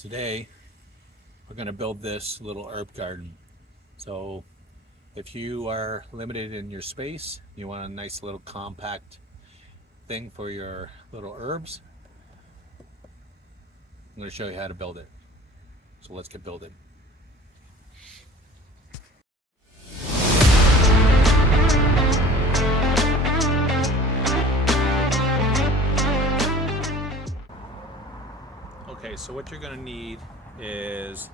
Today we're going to build this little herb garden. So if you are limited in your space, you want a nice little compact thing for your little herbs, I'm going to show you how to build it. So let's get building. Okay, so what you're going to need is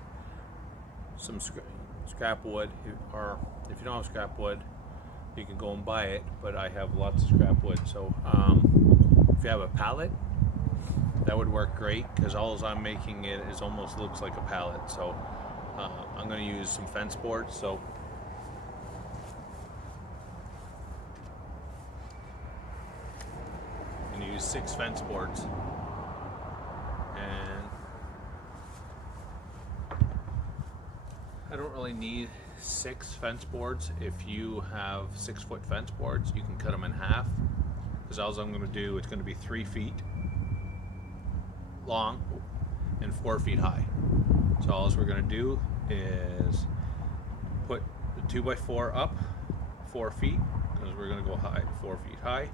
some scrap wood, or if you don't have scrap wood, you can go and buy it, but I have lots of scrap wood. So if you have a pallet, that would work great, because all I'm making it is almost looks like a pallet. So I'm going to use some fence boards. So I'm going to use 6 fence boards, and I don't really need 6 fence boards. If you have 6-foot fence boards, you can cut them in half, because all I'm going to do, it's going to be 3 feet long and 4 feet high. So all we're going to do is put the 2x4 up 4 feet, because we're going to go high, 4 feet high.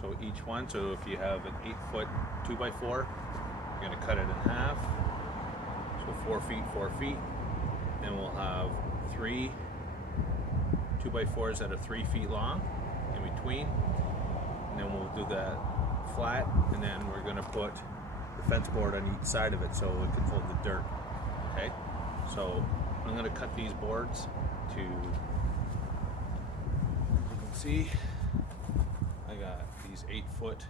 So each one, so if you have an 8-foot 2x4, you're going to cut it in half. So 4 feet, 4 feet. Then we'll have 3 2x4s that are 3 feet long in between. And then we'll do that flat, and then we're going to put the fence board on each side of it so it can hold the dirt. Okay, so I'm going to cut these boards to, as you can see, I got these 8-foot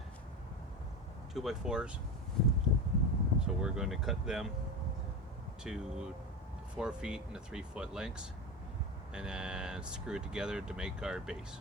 2x4s. So we're going to cut them to 4 feet and 3-foot lengths, and then screw it together to make our base.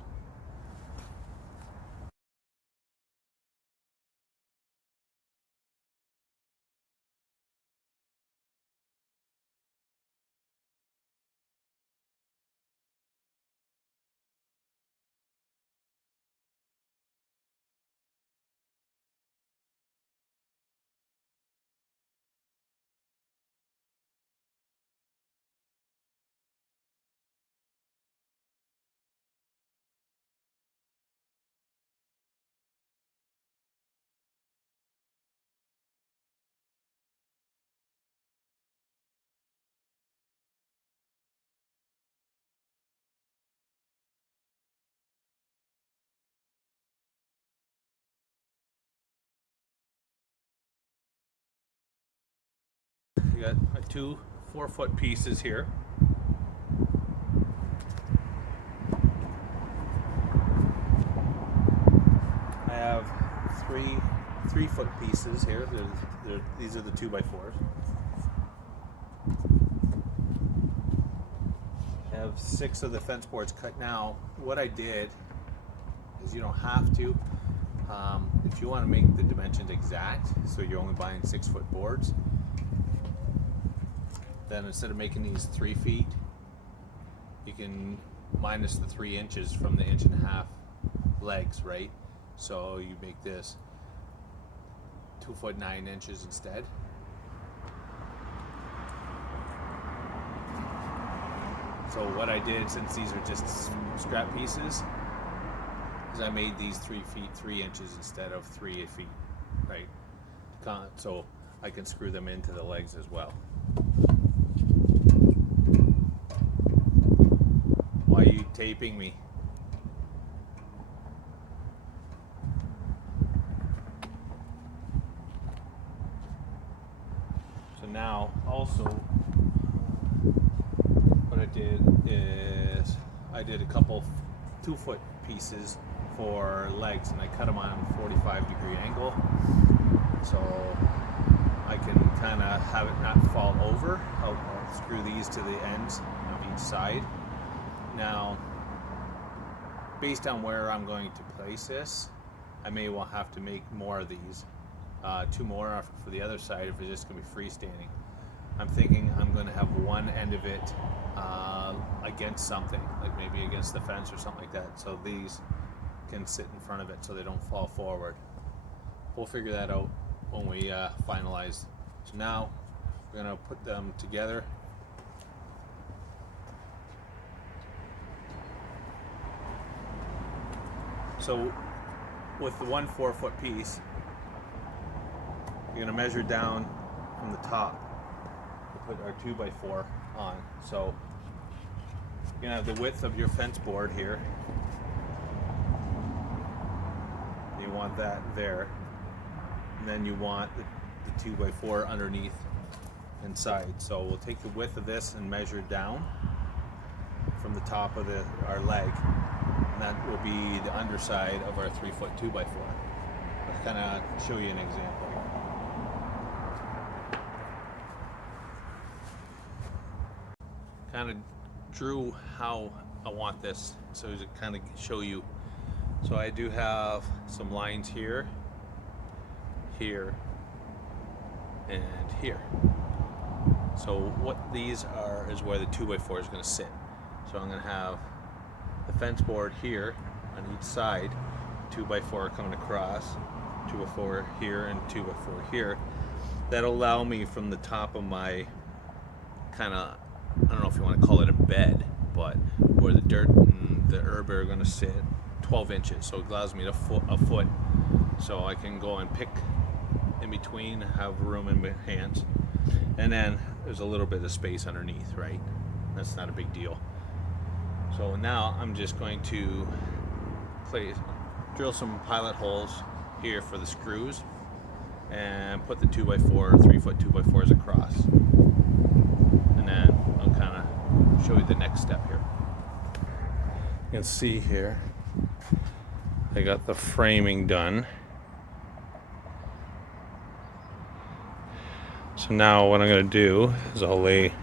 We got my 2 4-foot pieces here. I have 3 3-foot pieces here. These are the 2x4s. I have 6 of the fence boards cut. Now, what I did is, you don't have to. If you want to make the dimensions exact, so you're only buying 6-foot boards, then instead of making these 3 feet, you can minus the 3 inches from the 1.5 legs, right? So you make this 2 foot 9 inches instead. So what I did, since these are just scrap pieces, is I made these 3 feet 3 inches instead of 3 feet, right? So I can screw them into the legs as well. Why are you taping me? So now, also, what I did is I did a couple 2-foot pieces for legs, and I cut them on a 45-degree angle, so I can kind of have it not fall over. I'll screw these to the ends of each side. Now, based on where I'm going to place this, I may well have to make more of these. 2 more for the other side if it's just going to be freestanding. I'm thinking I'm going to have one end of it against something, like maybe against the fence or something like that, so these can sit in front of it so they don't fall forward. We'll figure that out when we finalize. So now We're gonna put them together. So with the 1 4-foot piece, you're gonna measure down from the top to put our 2x4 on. So you're gonna have the width of your fence board here. You want that there. And then you want the 2x4 underneath inside. So we'll take the width of this and measure down from the top of our leg. And that will be the underside of our 3-foot 2x4. I'll kind of show you an example here. Kind of drew how I want this, so to kind of show you. So I do have some lines here, here, and here. So what these are is where the 2x4 is going to sit. So I'm going to have the fence board here on each side, 2x4 coming across, 2x4 here and 2x4 here. That'll allow me from the top of my kind of, I don't know if you want to call it a bed, but where the dirt and the herb are going to sit, 12 inches. So it allows me to a foot, so I can go and pick in between, have room in my hands, and then there's a little bit of space underneath, right? That's not a big deal. So now I'm just going to drill some pilot holes here for the screws and put the 2x4, 3-foot 2x4s across. And then I'll kind of show you the next step here. You can see here, I got the framing done. So now what I'm going to do is I'll lay,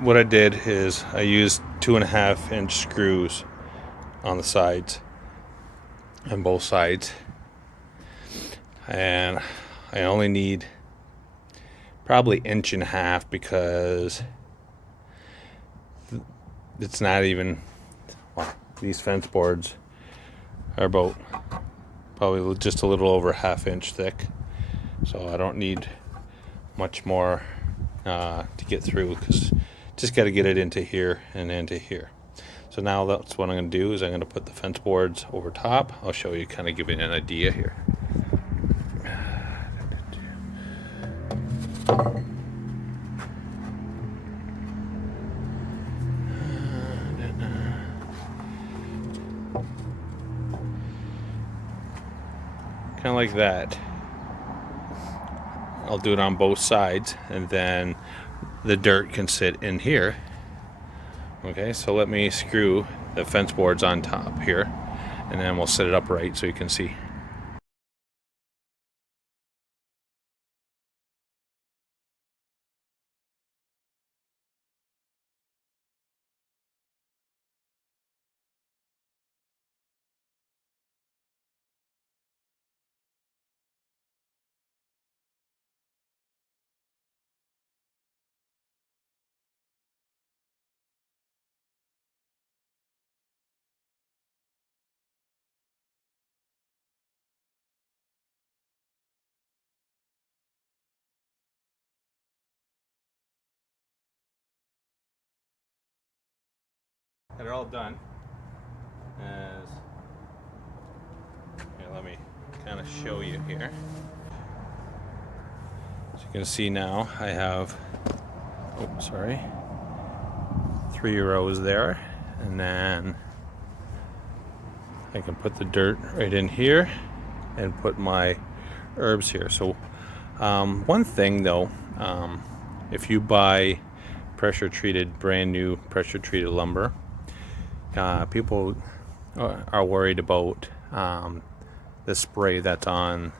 what I did is I used 2.5-inch screws on the sides, on both sides, and I only need probably 1.5 inches because it's not even, well, these fence boards are about probably just a little over 1/2 inch thick, so I don't need much more to get through, because just got to get it into here and into here. So now that's what I'm going to do, is I'm going to put the fence boards over top. I'll show you, kind of give you an idea here. Kind of like that. I'll do it on both sides, and then the dirt can sit in here. Okay, so let me screw the fence boards on top here, and then we'll set it up right so you can see. Got it all done. Here, let me kind of show you here. As you can see now, I have, 3 rows there, and then I can put the dirt right in here and put my herbs here. So one thing though, if you buy brand new pressure treated lumber, people are worried about the spray that's on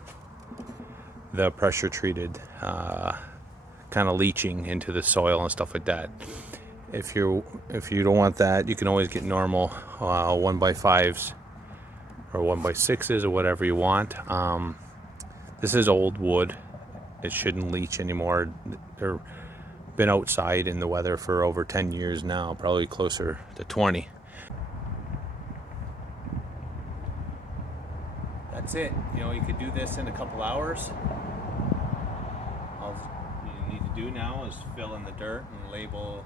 the pressure treated, kind of leaching into the soil and stuff like that. If you don't want that, you can always get normal 1x5s or 1x6s or whatever you want. This is old wood. It shouldn't leach anymore. They've been outside in the weather for over 10 years now, probably closer to 20. That's it. You know, you could do this in a couple hours. I'll do now is fill in the dirt and label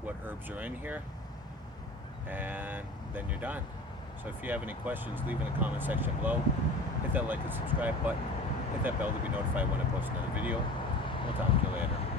what herbs are in here, and then you're done. So if you have any questions, leave in the comment section below. Hit that like and subscribe button. Hit that bell to be notified when I post another video. We'll talk to you later.